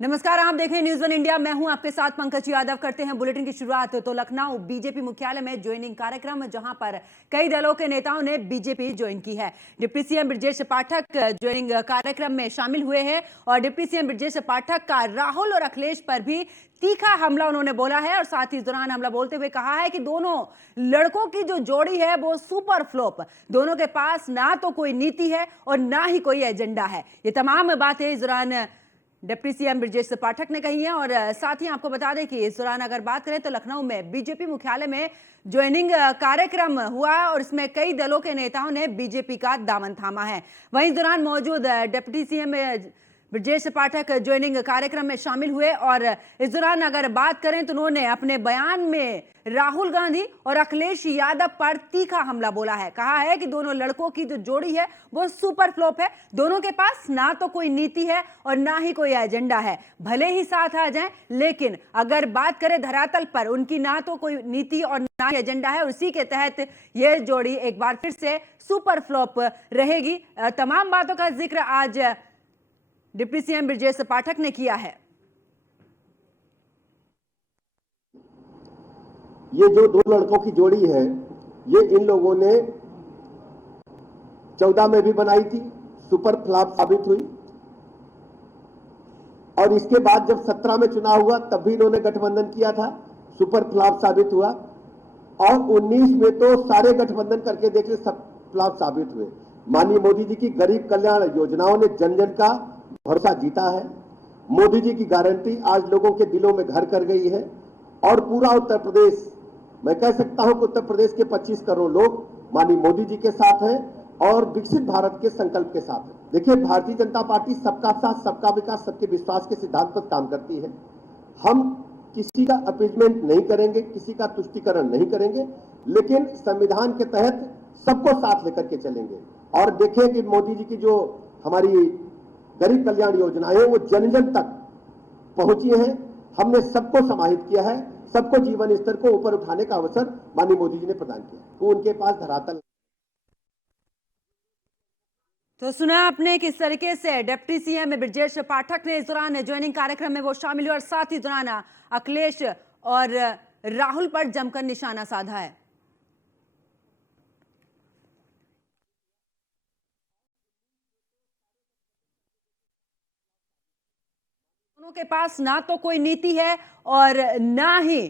नमस्कार, आप देख रहे हैं न्यूज़ वन इंडिया। मैं हूं आपके साथ पंकज यादव। करते हैं बुलेटिन की शुरुआत। तो लखनऊ बीजेपी मुख्यालय में ज्वाइनिंग कार्यक्रम, जहां पर कई दलों के नेताओं ने बीजेपी ज्वाइन की है। Deputy CM Brajesh Pathak joining कार्यक्रम में शामिल हुए हैं और डिप्टी सीएम ब्रजेश पाठक का राहुल और अखिलेश पर भी तीखा हमला उन्होंने बोला है और साथ ही इस दौरान हमला बोलते हुए कहा है कि दोनों लड़कों की जो जोड़ी है वो सुपर फ्लॉप, दोनों के पास ना तो कोई नीति है और ना ही कोई एजेंडा है। ये तमाम बातें इस दौरान डिप्टी सीएम ब्रजेश पाठक ने कही है। और साथ ही आपको बता दें कि इस दौरान अगर बात करें तो लखनऊ में बीजेपी मुख्यालय में ज्वाइनिंग कार्यक्रम हुआ है और इसमें कई दलों के नेताओं ने बीजेपी का दामन थामा है। वहीं इस दौरान मौजूद deputy CM Brajesh Pathak joining कार्यक्रम में शामिल हुए और इस दौरान अगर बात करें तो उन्होंने अपने बयान में राहुल गांधी और अखिलेश यादव पर तीखा हमला बोला है। कहा है कि दोनों लड़कों की जो जोड़ी है वो सुपर फ्लॉप है, दोनों के पास ना तो कोई नीति है और ना ही कोई एजेंडा है। भले ही साथ आ जाएं, लेकिन अगर बात करें धरातल पर उनकी ना तो कोई नीति और ना ही एजेंडा है। उसी के तहत यह जोड़ी एक बार फिर से सुपर फ्लॉप रहेगी। तमाम बातों का जिक्र आज डिप्टी सीएम ब्रजेश पाठक ने किया है। ये जो दो लड़कों की जोड़ी है, ये इन लोगों ने 14 में भी बनाई थी, सुपर फ्लॉप साबित हुई। और इसके बाद जब 17 में चुनाव हुआ तब भी इन्होंने गठबंधन किया था, सुपर फ्लॉप साबित हुआ। और 19 में तो सारे गठबंधन करके देख ले, सब फ्लॉप साबित हुए। माननीय मोदी जी की गरीब कल्याण योजनाओं ने जन जन का भरोसा जीता है। मोदी जी की गारंटी आज लोगों के दिलों में घर कर गई है और पूरा उत्तर प्रदेश, मैं कह सकता हूं कि उत्तर प्रदेश के 25 करोड़ लोग माननीय मोदी जी के साथ हैं और विकसित भारत के संकल्प के साथ हैं। देखिए, भारतीय जनता पार्टी सबका साथ, सबका विकास, सबके विश्वास के सिद्धांत पर काम करती है। हम किसी का अपीजमेंट नहीं करेंगे, किसी का तुष्टीकरण नहीं करेंगे, लेकिन संविधान के तहत सबको साथ लेकर के चलेंगे। और देखें कि मोदी जी की जो हमारी गरीब कल्याण योजनाएं वो जन जन तक पहुंची हैं। हमने सबको समाहित किया है, सबको जीवन स्तर को ऊपर उठाने का अवसर माननीय मोदी जी ने प्रदान किया। तो उनके पास धरातल। तो सुना आपने किस तरीके से डिप्टी सीएम ब्रजेश पाठक ने इस दौरान ज्वाइनिंग कार्यक्रम में वो शामिल हुए और साथ ही दौरान अखिलेश और राहुल पर जमकर निशाना साधा है। दोनों के पास ना तो कोई नीति है और ना ही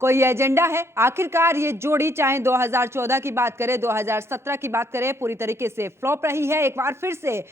कोई एजेंडा है। आखिरकार ये जोड़ी चाहे 2014 की बात करें, 2017 की बात करें, पूरी तरीके से फ्लॉप रही है। एक बार फिर से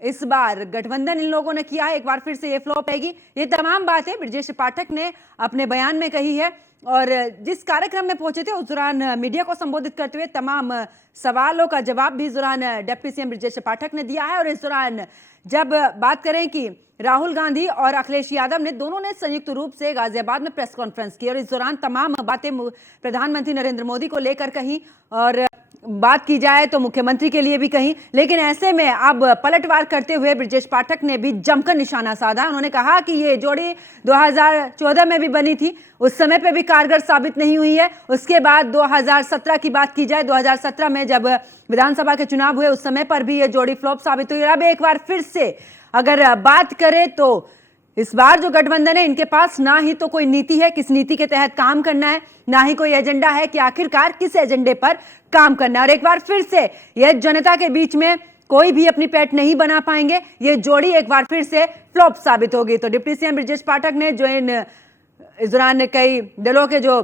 इस बार गठबंधन इन लोगों ने किया है, एक बार फिर से ये फ्लॉप रहेगी। ये तमाम बातें ब्रजेश पाठक ने अपने बयान में कही है और जिस कार्यक्रम में पहुंचे थे उस दौरान मीडिया को संबोधित करते हुए तमाम सवालों का जवाब भी इस दौरान डिप्टी सीएम ब्रजेश पाठक ने दिया है। और इस दौरान जब बात करें कि राहुल गांधी और अखिलेश यादव ने दोनों ने संयुक्त रूप से गाजियाबाद में प्रेस कॉन्फ्रेंस की और इस दौरान तमाम बातें प्रधानमंत्री नरेंद्र मोदी को लेकर कही और बात की जाए तो मुख्यमंत्री के लिए भी कही। लेकिन ऐसे में अब पलटवार करते हुए ब्रजेश पाठक ने भी जमकर निशाना साधा। उन्होंने कहा कि ये जोड़ी 2014 में भी बनी थी, उस समय पे भी कारगर साबित नहीं हुई है। उसके बाद 2017 की बात की जाए, 2017 में जब विधानसभा के चुनाव हुए उस समय पर भी ये जोड़ी फ्लॉप साबित हुई। अब एक बार फिर से अगर बात करें तो इस बार जो गठबंधन है, इनके पास ना ही तो कोई नीति है, किस नीति के तहत काम करना है, ना ही कोई एजेंडा है कि आखिरकार किस एजेंडे पर काम करना है। और एक बार फिर से यह जनता के बीच में कोई भी अपनी पैठ नहीं बना पाएंगे। ये जोड़ी एक बार फिर से फ्लॉप साबित होगी। तो डिप्टी सीएम ब्रजेश पाठक ने जो इस दौरान कई दलों के जो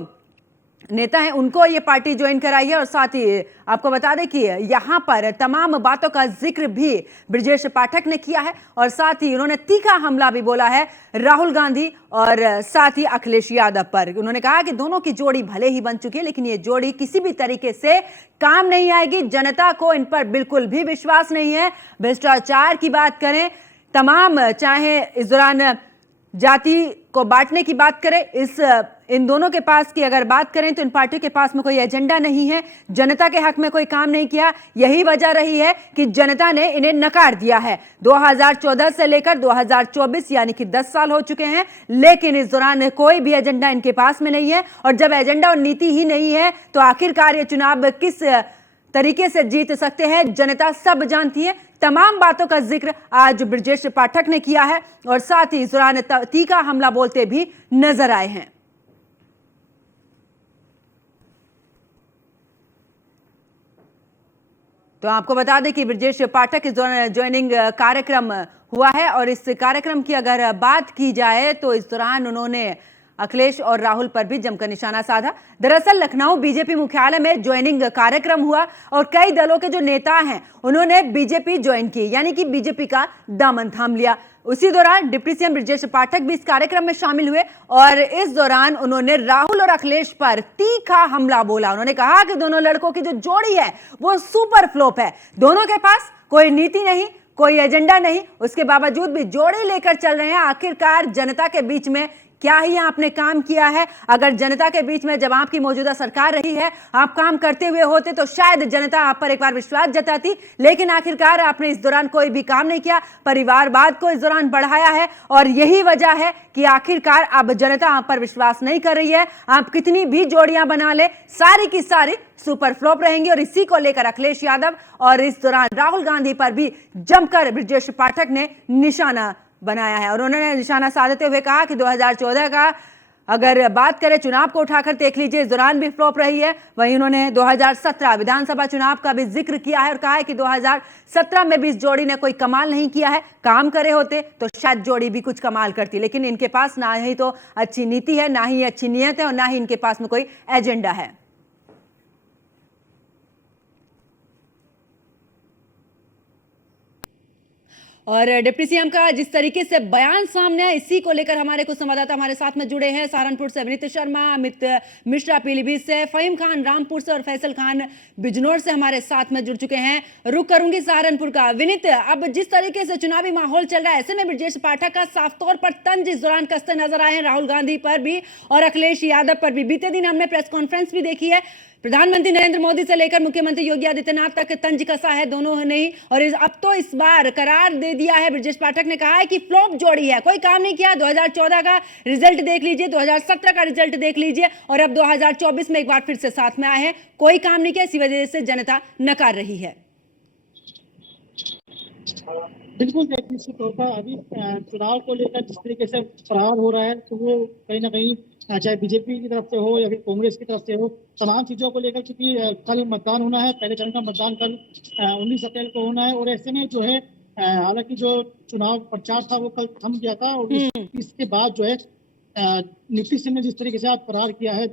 नेता हैं उनको ये पार्टी ज्वाइन कराई है और साथ ही आपको बता दें कि यहां पर तमाम बातों का जिक्र भी ब्रजेश पाठक ने किया है और साथ ही उन्होंने तीखा हमला भी बोला है राहुल गांधी और साथ ही अखिलेश यादव पर। उन्होंने कहा कि दोनों की जोड़ी भले ही बन चुकी है, लेकिन ये जोड़ी किसी भी तरीके से काम नहीं आएगी। जनता को इन पर बिल्कुल भी विश्वास नहीं है। भ्रष्टाचार की बात करें, तमाम चाहे इस दौरान जाति को बांटने की बात करें, इन दोनों के पास की अगर बात करें तो इन पार्टियों के पास में कोई एजेंडा नहीं है, जनता के हक में कोई काम नहीं किया। यही वजह रही है कि जनता ने इन्हें नकार दिया है। 2014 से लेकर 2024 यानी कि 10 साल हो चुके हैं, लेकिन इस दौरान कोई भी एजेंडा इनके पास में नहीं है। और जब एजेंडा और नीति ही नहीं है तो आखिरकार ये चुनाव किस तरीके से जीत सकते हैं जनता सब जानती है। तमाम बातों का जिक्र आज ब्रजेश पाठक ने किया है और साथ ही इस दौरान तीखा हमला बोलते भी नजर आए हैं। तो आपको बता दें कि ब्रजेश पाठक इस दौरान ज्वाइनिंग कार्यक्रम हुआ है और इस कार्यक्रम की अगर बात की जाए तो इस दौरान उन्होंने अखिलेश और राहुल पर भी जमकर निशाना साधा। दरअसल लखनऊ बीजेपी मुख्यालय में ज्वाइनिंग कार्यक्रम हुआ और कई दलों के जो नेता हैं उन्होंने बीजेपी ज्वाइन की, यानी कि बीजेपी का दामन थाम लिया। उसी दौरान डिप्टी सीएम ब्रजेश पाठक भी इस कार्यक्रम में शामिल हुए और इस दौरान उन्होंने राहुल और अखिलेश पर तीखा हमला बोला। उन्होंने कहा कि दोनों लड़कों की जो जोड़ी है वो सुपर फ्लॉप है, दोनों के पास कोई नीति नहीं, कोई एजेंडा नहीं, उसके बावजूद भी जोड़ी लेकर चल रहे हैं। आखिरकार जनता के बीच में क्या ही आपने काम किया है? अगर जनता के बीच में जब आपकी मौजूदा सरकार रही है आप काम करते हुए होते तो शायद जनता आप पर एक बार विश्वास जताती, लेकिन आखिरकार आपने इस दौरान कोई भी काम नहीं किया, परिवारवाद को इस दौरान बढ़ाया है और यही वजह है कि आखिरकार अब जनता आप पर विश्वास नहीं कर रही है। आप कितनी भी जोड़ियां बना ले, सारी की सारी सुपर फ्लॉप रहेंगी और इसी को लेकर अखिलेश यादव और इस दौरान राहुल गांधी पर भी जमकर ब्रजेश पाठक ने निशाना बनाया है और उन्होंने निशाना साधते हुए कहा कि 2014 का अगर बात करें चुनाव को उठाकर देख लीजिए, इस दौरान भी फ्लॉप रही है। वहीं उन्होंने 2017 विधानसभा चुनाव का भी जिक्र किया है और कहा है कि 2017 में भी इस जोड़ी ने कोई कमाल नहीं किया है, काम करे होते तो शायद जोड़ी भी कुछ कमाल करती, लेकिन इनके पास ना ही तो अच्छी नीति है, ना ही अच्छी नीयत है और ना ही इनके पास में कोई एजेंडा है। और डिप्टी सीएम का जिस तरीके से बयान सामने है, इसी को लेकर हमारे कुछ संवाददाता हमारे साथ में जुड़े हैं। सहारनपुर से अविनीत शर्मा, अमित मिश्रा पीलीभीत से, फहीम खान रामपुर से और फैसल खान बिजनौर से हमारे साथ में जुड़ चुके हैं। रुक करूंगी सहारनपुर का। विनीत, अब जिस तरीके से चुनावी माहौल चल रहा है ऐसे में ब्रजेश पाठक का साफ तौर पर तंज इस दौरान कसते नजर आए हैं राहुल गांधी पर भी और अखिलेश यादव पर भी। बीते दिन हमने प्रेस कॉन्फ्रेंस भी देखी है, प्रधानमंत्री नरेंद्र मोदी से लेकर मुख्यमंत्री योगी आदित्यनाथ तक तंज कसा है दोनों ने ही और अब तो इस बार करार दे दिया है। ब्रजेश पाठक ने कहा है कि फ्लॉप जोड़ी है, कोई काम नहीं किया। 2014 का रिजल्ट देख लीजिए, 2017 का रिजल्ट देख लीजिए और अब 2024 में एक बार फिर से साथ में आए हैं, कोई काम नहीं किया, इसी वजह से जनता नकार रही है। बिल्कुल निश्चित तौर पर अभी चुनाव को लेकर जिस तरीके से प्रहार हो रहा है तो वो कहीं ना कहीं चाहे बीजेपी की तरफ से हो या फिर कांग्रेस की तरफ से हो, तमाम चीजों को लेकर, क्योंकि कल मतदान होना है, पहले चरण का मतदान कल 19 अप्रैल को होना है और ऐसे में जो है हालांकि जो चुनाव प्रचार था वो कल थम गया था और इसके बाद जो है नीतीश सिंह ने जिस तरीके से आज प्रहार किया है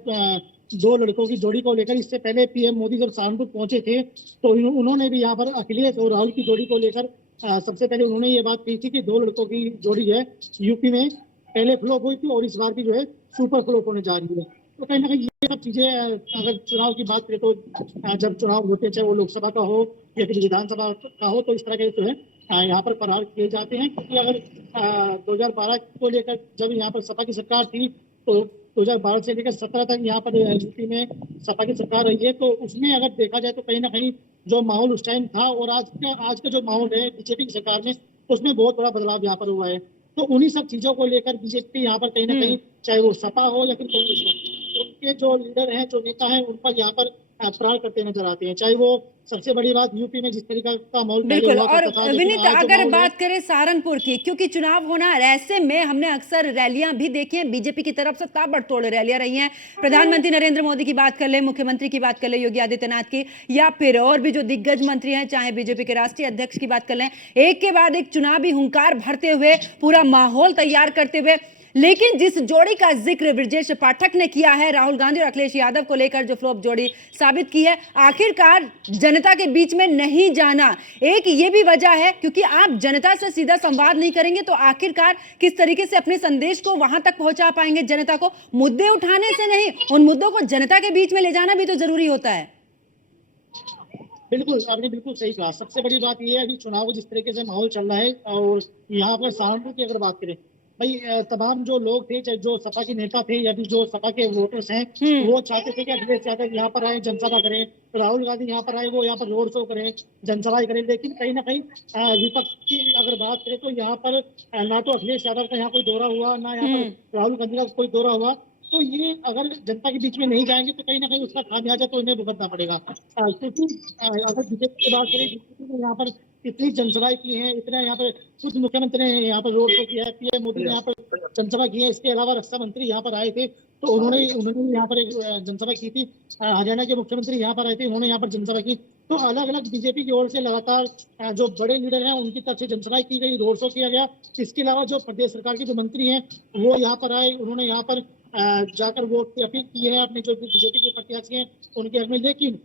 दो लड़कों की जोड़ी को लेकर। इससे पहले पीएम मोदी जब सहारनपुर पहुंचे थे तो उन्होंने भी यहाँ पर अखिलेश और राहुल की जोड़ी को लेकर सबसे पहले उन्होंने ये बात कही थी कि दो लड़कों की जोड़ी है यूपी में पहले फ्लॉप हुई थी और इस बार की जो है सुपर फ्लॉप होने जा रही है। तो कहीं ना कहीं ये सब चीजें अगर चुनाव की बात करें तो जब चुनाव होते चाहे वो लोकसभा का हो या फिर विधानसभा का हो तो इस तरह के जो है यहाँ पर प्रहार किए जाते हैं। क्योंकि अगर 2012 को लेकर जब यहाँ पर सपा की सरकार थी तो 2012 से लेकर 17 तक यहाँ पर यूपी में सपा की सरकार रही है, तो उसमें अगर देखा जाए तो कहीं ना कहीं जो माहौल उस टाइम था और आज का जो माहौल है बीजेपी की सरकार में उसमें बहुत बड़ा बदलाव यहाँ पर हुआ है। तो उन्हीं सब चीजों को लेकर बीजेपी यहाँ पर कहीं ना कहीं चाहे वो सपा हो या फिर कांग्रेस हो, उनके जो लीडर हैं, जो नेता हैं, उन पर यहाँ पर प्रहार करते नजर आते हैं। चाहे वो सबसे बड़ी बात यूपी में जिस तरीके का माहौल बिल्कुल। और विनीत, अगर बात करें सहारनपुर की, क्योंकि चुनाव होना है, ऐसे में हमने अक्सर रैलियां भी देखी हैं बीजेपी की तरफ से, ताबड़तोड़ रैलियां रही हैं। प्रधानमंत्री नरेंद्र मोदी की बात कर ले, मुख्यमंत्री की बात कर ले योगी आदित्यनाथ की, या फिर और भी जो दिग्गज मंत्री हैं, चाहे बीजेपी के राष्ट्रीय अध्यक्ष की बात कर लें, एक के बाद एक चुनावी हुंकार भरते हुए पूरा माहौल तैयार करते हुए। लेकिन जिस जोड़ी का जिक्र ब्रजेश पाठक ने किया है राहुल गांधी और अखिलेश यादव को लेकर, जो फ्लॉप जोड़ी साबित की है, आखिरकार जनता के बीच में नहीं जाना, एक ये भी वजह है क्योंकि आप जनता से सीधा संवाद नहीं करेंगे तो आखिरकार किस तरीके से अपने संदेश को वहां तक पहुंचा पाएंगे जनता को? मुद्दे उठाने से नहीं, उन मुद्दों को जनता के बीच में ले जाना भी तो जरूरी होता है। बिल्कुल, आपने बिल्कुल सही कहा। सबसे बड़ी बात यह है अभी चुनाव जिस तरीके से माहौल चल रहा है और यहाँ पर सहारनपुर की अगर बात करें, भाई तमाम जो लोग थे, चाहे जो सपा के नेता थे या फिर जो सपा के वोटर्स हैं, वो चाहते थे कि अखिलेश यादव यहाँ पर आए, जनसभा करें, राहुल गांधी यहाँ पर आए, वो यहाँ पर रोड शो करें, जनसभाएं करें। लेकिन कहीं ना कहीं विपक्ष की अगर बात करें तो यहाँ पर ना तो अखिलेश यादव का यहाँ कोई दौरा हुआ, ना यहाँ पर राहुल गांधी का कोई दौरा हुआ। तो ये अगर जनता के बीच में नहीं जाएंगे तो कहीं ना कहीं उसका खामियाजा तो इन्हें भुगतना पड़ेगा। क्योंकि अगर बीजेपी की बात करें, बीजेपी ने यहाँ पर इतनी जनसभाएं की हैं, इतने यहाँ पर खुद मुख्यमंत्री ने यहाँ पर रोड शो किया है, पीएम मोदी ने यहाँ पर जनसभा की है। इसके अलावा रक्षा मंत्री यहाँ पर आए थे, तो उन्होंने यहाँ पर एक जनसभा की थी। हरियाणा के मुख्यमंत्री यहाँ पर आए थे, उन्होंने यहाँ पर जनसभा की। तो अलग अलग बीजेपी की ओर से लगातार जो बड़े लीडर हैं उनकी तरफ से जनसभाएं की गई, रोड शो किया गया। इसके अलावा जो प्रदेश सरकार के जो मंत्री हैं वो यहाँ पर आए, उन्होंने यहाँ पर जाकर वोट की अपील की है अपने जो बीजेपी के प्रत्याशी हैं उनके हक में। लेकिन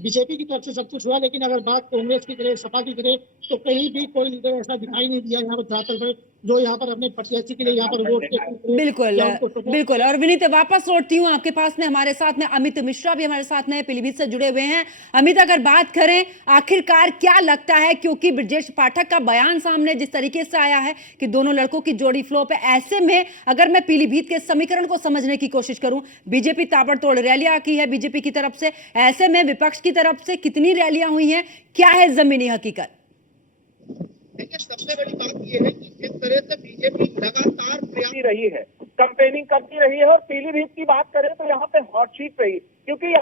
बीजेपी की तरफ से सब कुछ हुआ, लेकिन अगर बात कांग्रेस की करे, सपा की करे, तो कहीं भी कोई लीडर ऐसा दिखाई नहीं दिया यहाँ पर ज्यादातर पर जो यहाँ पर अपने प्रत्याशी के लिए यहाँ पर वोट बिल्कुल बिल्कुल। और विनीत, वापस लौटती हूँ आपके पास में। हमारे साथ में अमित मिश्रा भी हमारे साथ में पीलीभीत से जुड़े हुए हैं। अमित, अगर बात करें आखिरकार क्या लगता है, क्योंकि ब्रजेश पाठक का बयान सामने जिस तरीके से आया है कि दोनों लड़कों की जोड़ी फ्लॉप है, ऐसे में अगर मैं पीलीभीत के समीकरण को समझने की कोशिश करूं, बीजेपी ताबड़तोड़ रैलियां की है बीजेपी की तरफ से, ऐसे में विपक्ष की तरफ से कितनी रैलियां हुई हैं, क्या है जमीनी हकीकत? देखिए, सबसे बड़ी बात यह है कि जिस तरह से बीजेपी लगातार प्रयास रही है, कैंपेनिंग करती रही है, और पीलीभीत की बात करें तो यहाँ पे हॉट सीट रही, क्योंकि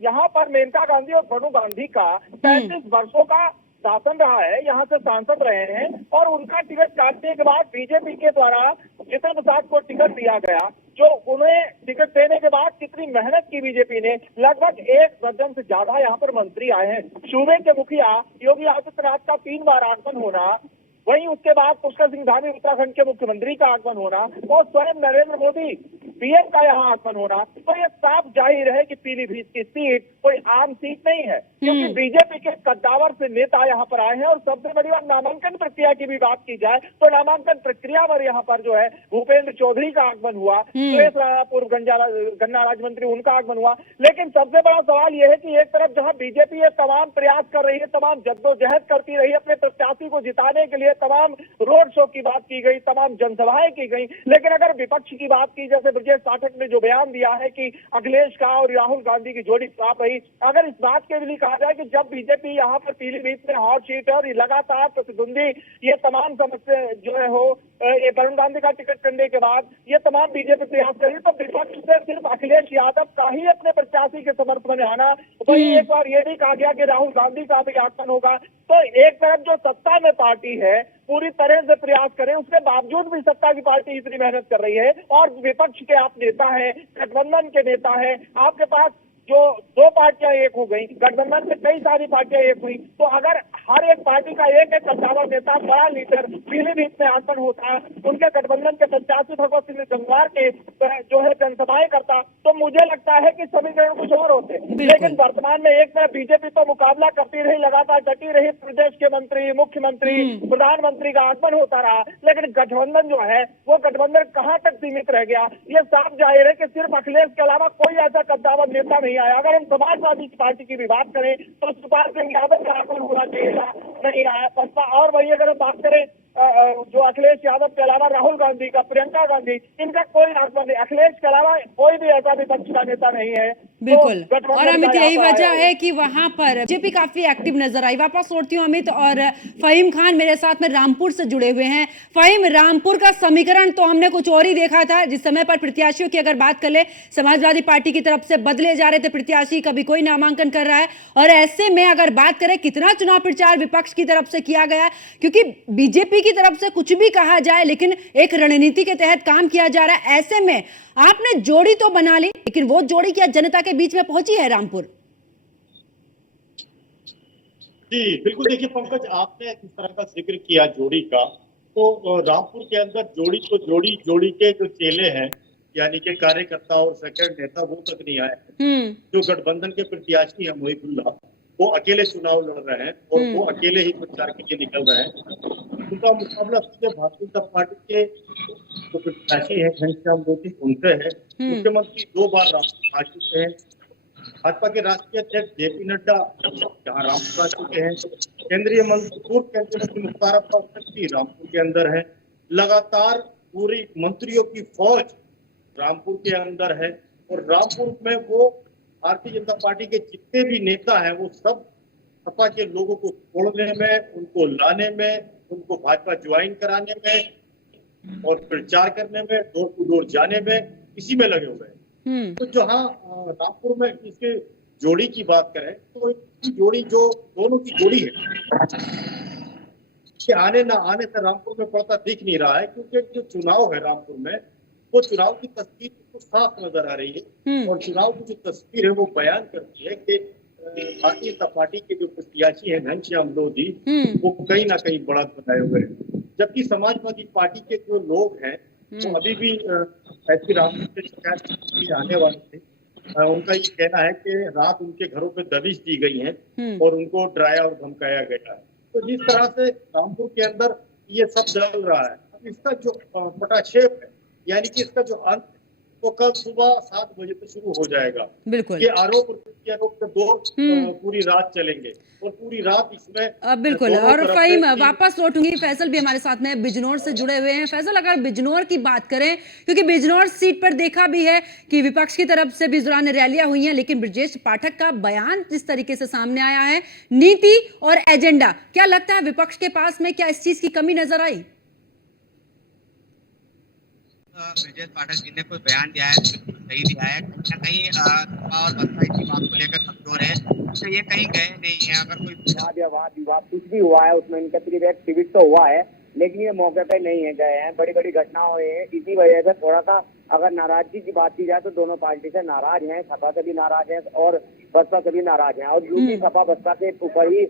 यहाँ पर मेनका गांधी और बड़ू गांधी का 35 वर्षों का शासन रहा है, यहाँ से सांसद रहे हैं, और उनका टिकट काटने के बाद बीजेपी के द्वारा जितिन प्रसाद को टिकट दिया गया, जो उन्हें टिकट देने के बाद कितनी मेहनत की बीजेपी ने, लगभग 1 दर्जन से ज्यादा यहाँ पर मंत्री आए हैं। सूबे के मुखिया योगी आदित्यनाथ का 3 बार आगमन होना, वहीं उसके बाद पुष्कर सिंह धामी उत्तराखंड के मुख्यमंत्री का आगमन होना, और स्वयं नरेंद्र मोदी पीएम का यहाँ आगमन होना, तो ये साफ जाहिर है कि पीलीभीत की सीट कोई आम सीट नहीं है, क्योंकि बीजेपी के कद्दावर से नेता यहाँ पर आए हैं। और सबसे बड़ी बात, नामांकन प्रक्रिया की भी बात की जाए तो नामांकन प्रक्रिया पर यहाँ पर जो है भूपेंद्र चौधरी का आगमन हुआ, सुरेश राणा पूर्व गन्ना राज्य मंत्री, उनका आगमन हुआ। लेकिन सबसे बड़ा सवाल यह है कि एक तरफ जहाँ बीजेपी ये तमाम प्रयास कर रही है, तमाम जद्दोजहद करती रही है अपने प्रत्याशी को जिताने के लिए, तमाम रोड शो की बात की गई, तमाम जनसभाएं की गई, लेकिन अगर विपक्ष की बात की, जैसे ब्रजेश पाठक ने जो बयान दिया है कि अखिलेश का और राहुल गांधी की जोड़ी फ्लॉप रही, अगर इस बात के लिए कहा जाए कि जब बीजेपी यहाँ पर पीलीभीत में हॉट सीट और लगातार प्रतिद्वंदी ये तमाम समस्या जो है हो, ये वरुण गांधी का टिकट करने के बाद ये तमाम बीजेपी प्रयास करी, तो विपक्ष से सिर्फ अखिलेश यादव का ही अपने प्रत्याशी के समर्थन में आना, वही एक बार ये भी कहा गया कि राहुल गांधी का भी आगमन होगा। तो एक तरफ जो सत्ता में पार्टी है पूरी तरह से प्रयास करें, उसके बावजूद भी सत्ता की पार्टी इतनी मेहनत कर रही है, और विपक्ष के आप नेता हैं, गठबंधन के नेता हैं, आपके पास जो 2 पार्टियां एक हो गई, गठबंधन में कई सारी पार्टियां एक हुई, तो अगर हर एक पार्टी का एक एक कद्दावर नेता, बड़ा लीडर पीलीभीत में आगमन होता, उनके गठबंधन के प्रत्याशी भगवत सिंह गंगवार के जो है जनसभाएं करता, तो मुझे लगता है कि समीकरण कुछ और होते। लेकिन वर्तमान में एक तरफ बीजेपी तो मुकाबला करती रही, लगातार डटी रही, प्रदेश के मंत्री, मुख्यमंत्री, प्रधानमंत्री का आगमन होता रहा, लेकिन गठबंधन जो है वो गठबंधन कहाँ तक सीमित रह गया, ये साफ जाहिर है कि सिर्फ अखिलेश के अलावा कोई ऐसा कद्दावर नेता नहीं आया। अगर हम समाजवादी पार्टी की भी बात करें तो सुभाष सिंह यादव का आगमन होना चाहिए, नहीं आया बसपा। और वही अगर हम बात करें जो अखिलेश यादव के अलावा राहुल गांधी का, प्रियंका गांधी, इनका कोई आगमन नहीं, अखिलेश के अलावा कोई भी ऐसा विपक्ष का नेता नहीं है। बिल्कुल। तो और अमित, यही वजह है कि वहां पर बीजेपी काफी एक्टिव नजर आई। वापस लौटती हूँ अमित, और फहीम खान मेरे साथ में रामपुर से जुड़े हुए हैं। फहीम, रामपुर का समीकरण तो हमने कुछ और ही देखा था। जिस समय पर प्रत्याशियों की अगर बात कर ले, समाजवादी पार्टी की तरफ से बदले जा रहे थे प्रत्याशी, कभी कोई नामांकन कर रहा है, और ऐसे में अगर बात करें कितना चुनाव प्रचार विपक्ष की तरफ से किया गया, क्योंकि बीजेपी की तरफ से कुछ भी कहा जाए लेकिन एक रणनीति के तहत काम किया जा रहा है, ऐसे में आपने जोड़ी तो बना ली, लेकिन वो जोड़ी क्या जनता के बीच में पहुंची है रामपुर? जी बिल्कुल। देखिए पंकज, आपने इस तरह का जिक्र किया जोड़ी का, तो रामपुर के अंदर जोड़ी तो जोड़ी के जो चेले हैं, यानी कि कार्यकर्ता और सेकंड नेता, वो तक नहीं आए। जो गठबंधन के प्रत्याशी हैं मोहिबुल्लाह, वो अकेले चुनाव लड़ रहे हैं, और वो अकेले ही प्रचार के लिए निकल रहे हैं। उनका मुकाबला सीधे भारतीय जनता पार्टी के जो प्रत्याशी है घनश्याम मोदी, उनसे है। मुख्यमंत्री 2 बार रामपुर आ चुके हैं। भाजपा के राष्ट्रीय अध्यक्ष जेपी नड्डा जहाँ रामपुर आ चुके हैं। केंद्रीय मंत्री, पूर्व केंद्रीय मंत्री मुख्तार अब्बास नकवी रामपुर के अंदर है। लगातार पूरी मंत्रियों की फौज रामपुर के अंदर है, और रामपुर में वो भारतीय जनता पार्टी के जितने भी नेता हैं, वो सब सपा के लोगों को छोड़ने में, उनको लाने में, उनको भाजपा ज्वाइन कराने में और प्रचार करने में, डोर टू डोर जाने में, इसी में लगे हुए हैं। तो जहाँ रामपुर में इसके जोड़ी की बात करें, तो जोड़ी जो दोनों की जोड़ी है, कि आने ना आने से रामपुर में पड़ता दिख नहीं रहा है, क्योंकि जो चुनाव है रामपुर में, वो चुनाव की तस्वीर तो साफ नजर आ रही है। और चुनाव की जो तस्वीर है वो बयान करती है कि भारतीय जनता पार्टी के जो प्रत्याशी हैं घनश्याम लोधी, वो कहीं ना कहीं बढ़त बनाए हुए हैं, जबकि समाजवादी पार्टी के जो लोग हैं वो अभी भी ऐसी रामपुर से शिकायत आने वाले थे। उनका ये कहना है कि रात उनके घरों पे दबिश दी गई है और उनको डराया और धमकाया गया है। तो जिस तरह से रामपुर के अंदर ये सब चल रहा है, अब इसका जो पटाक्षेप है, यानी कि इसका जो अंत है, वो कल सुबह 7 बजे से शुरू हो जाएगा। बिल्कुल ये आरोप और प्रत्यारोप के दौर पूरी रात चलेंगे और पूरी रात इसमें बिल्कुल। दोनों और तरफ फहीम से वापस लौटूंगी, फैसल भी हमारे साथ में बिजनौर से जुड़े हुए हैं। फैसल, अगर बिजनौर की बात करें, क्योंकि बिजनौर सीट पर देखा भी है कि विपक्ष की तरफ से भी इस दौरान रैलियां हुई हैं, लेकिन ब्रजेश पाठक का बयान जिस तरीके से सामने आया है, नीति और एजेंडा, क्या लगता है विपक्ष के पास में क्या इस चीज की कमी नजर आई? ब्रजेश पाठक जी ने कोई बयान दिया है तो बिल्कुल सही दिया है। कहीं ना कहीं सपा और बसपा इसी बात को लेकर कमजोर है, तो ये कहीं गए नहीं है। अगर कोई वाद विवाद कुछ भी हुआ है उसमें इनका सिर्फ एक ट्वीट तो हुआ है, लेकिन ये मौके पे नहीं है गए हैं। बड़ी बड़ी घटनाएं हुई है, इसी वजह से थोड़ा सा अगर नाराजगी की बात की जाए तो दोनों पार्टी से नाराज हैं, सपा से भी नाराज हैं और बसपा से भी नाराज हैं। और यूपी सपा बसपा के ऊपर ही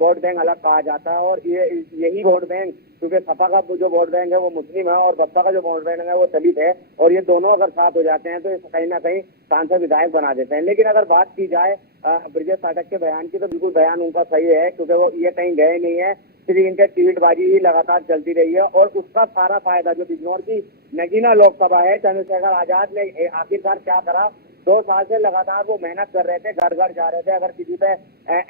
वोट बैंक अलग कहा जाता है, और ये यही वोट बैंक, क्योंकि सपा का जो वोट बैंक है वो मुस्लिम है और बसपा का जो वोट बैंक है वो दलित है, और ये दोनों अगर साथ हो जाते हैं तो कहीं ना कहीं सांसद विधायक बना देते हैं। लेकिन अगर बात की जाए ब्रजेश पाठक के बयान की, तो बिल्कुल बयान उनका सही है, क्योंकि वो ये कहीं गए नहीं है, सिर्फ इनके ट्वीटबाजी ही लगातार चलती रही है। और उसका सारा फायदा जो बिजनौर की नगीना लोकसभा है, चंद्रशेखर आजाद ने आखिरकार क्या करा, 2 साल से लगातार वो मेहनत कर रहे थे, घर घर जा रहे थे। अगर किसी पे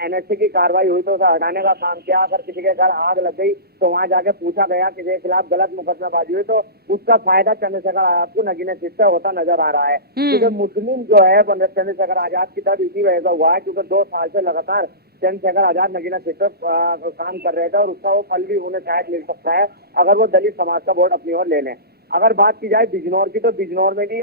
एनएससी की कार्रवाई हुई तो उसे हटाने का काम किया, अगर किसी के घर आग लग गई तो वहां जाके पूछा गया, किसी के खिलाफ गलत मुकदमेबाजी हुई तो उसका फायदा चंद्रशेखर आजाद को नगीने सीट से होता नजर आ रहा है। क्योंकि मुस्लिम जो है चंद्रशेखर आजाद की तरफ इसी वजह से हुआ है, क्योंकि 2 साल से लगातार चंद्रशेखर आजाद नगीना सीट पर काम कर रहे थे, और उसका वो फल भी उन्हें शायद मिल सकता है अगर वो दलित समाज का वोट अपनी ओर ले लें। अगर बात की जाए बिजनौर की, तो बिजनौर में भी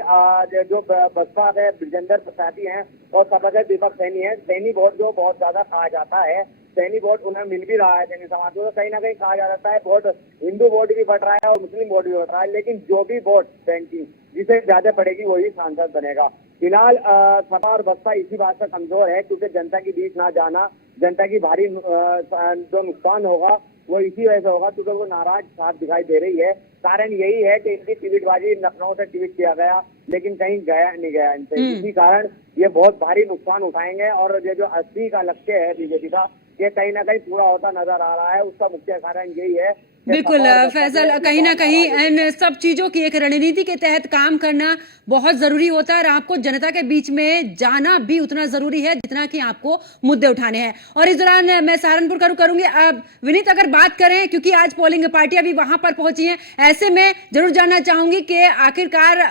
जो बसपा के ब्रजेंद्र प्रसादी हैं और सपा के दीपक सैनी है, सैनी वोट जो बहुत ज्यादा कहा जाता है, सैनी वोट उन्हें मिल भी रहा है सैनी समाज को, तो कहीं ना कहीं कहा जा सकता है वोट हिंदू वोट भी बढ़ रहा है और मुस्लिम वोट भी बढ़ रहा है। लेकिन जो भी वोट बैंक की जिसे ज्यादा पड़ेगी वही सांसद बनेगा। फिलहाल सपा और बसपा इसी बात से कमजोर है, क्योंकि जनता के बीच ना जाना, जनता की भारी जो नुकसान होगा वो इसी वजह से होगा, क्योंकि वो नाराज साफ दिखाई दे रही है। कारण यही है कि इनकी ट्वीटबाजी लखनऊ से ट्वीट किया गया, लेकिन कहीं गया नहीं गया इनसे, इसी कारण ये बहुत भारी नुकसान उठाएंगे। और ये जो 80 का लक्ष्य है बीजेपी का, ये कहीं ना कहीं पूरा होता नजर आ रहा है। उसका मुख्य कारण यही है। बिल्कुल फैसल, कहीं ना कहीं इन सब चीजों की एक रणनीति के तहत काम करना बहुत जरूरी होता है, और आपको जनता के बीच में जाना भी उतना जरूरी है जितना कि आपको मुद्दे उठाने हैं। और इस दौरान मैं सहारनपुर करूंगी। अब विनीत, अगर बात करें, क्योंकि आज पोलिंग पार्टियां भी वहां पर पहुंची हैं, ऐसे में जरूर जानना चाहूंगी कि आखिरकार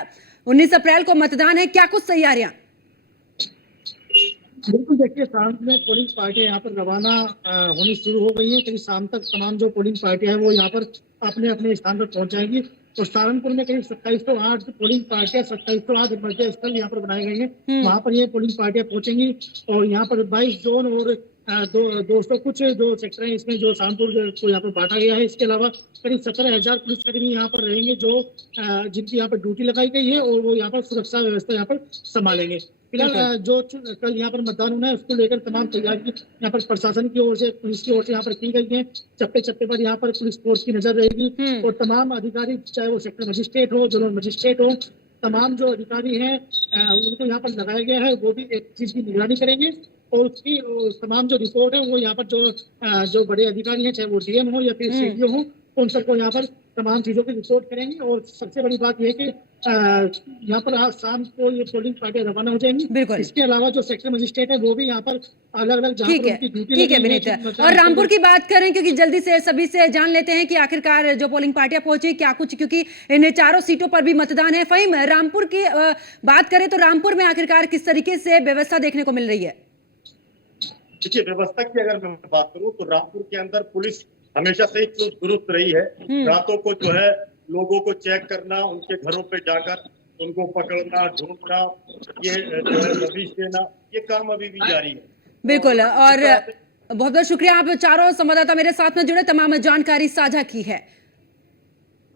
19 अप्रैल को मतदान है, क्या कुछ तैयारियां? बिल्कुल, देखिए सहारनपुर में पोलिंग पार्टियां यहाँ पर रवाना होनी शुरू हो गई हैं। करीब शाम तक तमाम जो पोलिंग पार्टियां हैं वो यहाँ पर अपने अपने स्थान पर पहुंच जाएंगी। तो सहारनपुर में करीब 2708 पोलिंग पार्टियां, 2708 मतदेय स्थल यहाँ पर बनाए गए हैं, वहाँ पर ये पोलिंग पार्टियां पहुंचेंगी। और यहाँ पर 22 जोन और 200 कुछ जो सेक्टर है इसमें जो सहारनपुर को यहाँ पर बांटा गया है। इसके अलावा करीब 17,000 पुलिसकर्मी यहाँ पर रहेंगे, जो जिनकी यहाँ पर ड्यूटी लगाई गई है, और वो यहाँ पर सुरक्षा व्यवस्था यहाँ पर संभालेंगे। फिलहाल जो कल यहाँ पर मतदान होना है उसको लेकर तमाम तैयारी यहाँ पर प्रशासन की ओर से, पुलिस की ओर से यहाँ पर की गई है। चप्पे चप्पे पर यहाँ पर पुलिस फोर्स की नजर रहेगी, और तमाम अधिकारी, चाहे वो सेक्टर मजिस्ट्रेट हो, जोनल मजिस्ट्रेट हो, तमाम जो अधिकारी हैं उनको यहाँ पर लगाया गया है, वो भी एक चीज की निगरानी करेंगे। और उसकी तमाम जो रिपोर्ट है वो यहाँ पर जो बड़े अधिकारी हैं, चाहे वो डीएम हो या फिर सीडीओ हो, उन सबको यहाँ पर तमाम चीजों की रिपोर्ट करेंगे। और सबसे बड़ी बात यह है कि यहाँ पर आज शाम को ये पोलिंग पार्टियां रवाना हो जाएंगी। इसके अलावा जो सेक्टर मजिस्ट्रेट है वो भी यहाँ पर अलग अलग जहाँ पर उनकी ड्यूटी ठीक है विनीत। और रामपुर की बात करें, क्योंकि जल्दी से सभी से जान लेते हैं कि आखिरकार जो पोलिंग पार्टियां पहुंची क्या कुछ, क्योंकि इन चारों सीटों पर भी मतदान है। फहीम, रामपुर की बात करें तो रामपुर में आखिरकार किस तरीके से व्यवस्था देखने को मिल रही है? देखिए, व्यवस्था की अगर मैं बात करूं तो रामपुर के अंदर पुलिस हमेशा से ही चुस्त दुरुस्त रही है। रातों को जो है लोगों को चेक करना, उनके घरों पे जाकर उनको पकड़ना, ढूंढना, ये जो है दबिश देना, ये काम अभी भी जारी है। बिल्कुल। और बहुत बहुत शुक्रिया, आप चारों संवाददाता मेरे साथ में जुड़े, तमाम जानकारी साझा की है।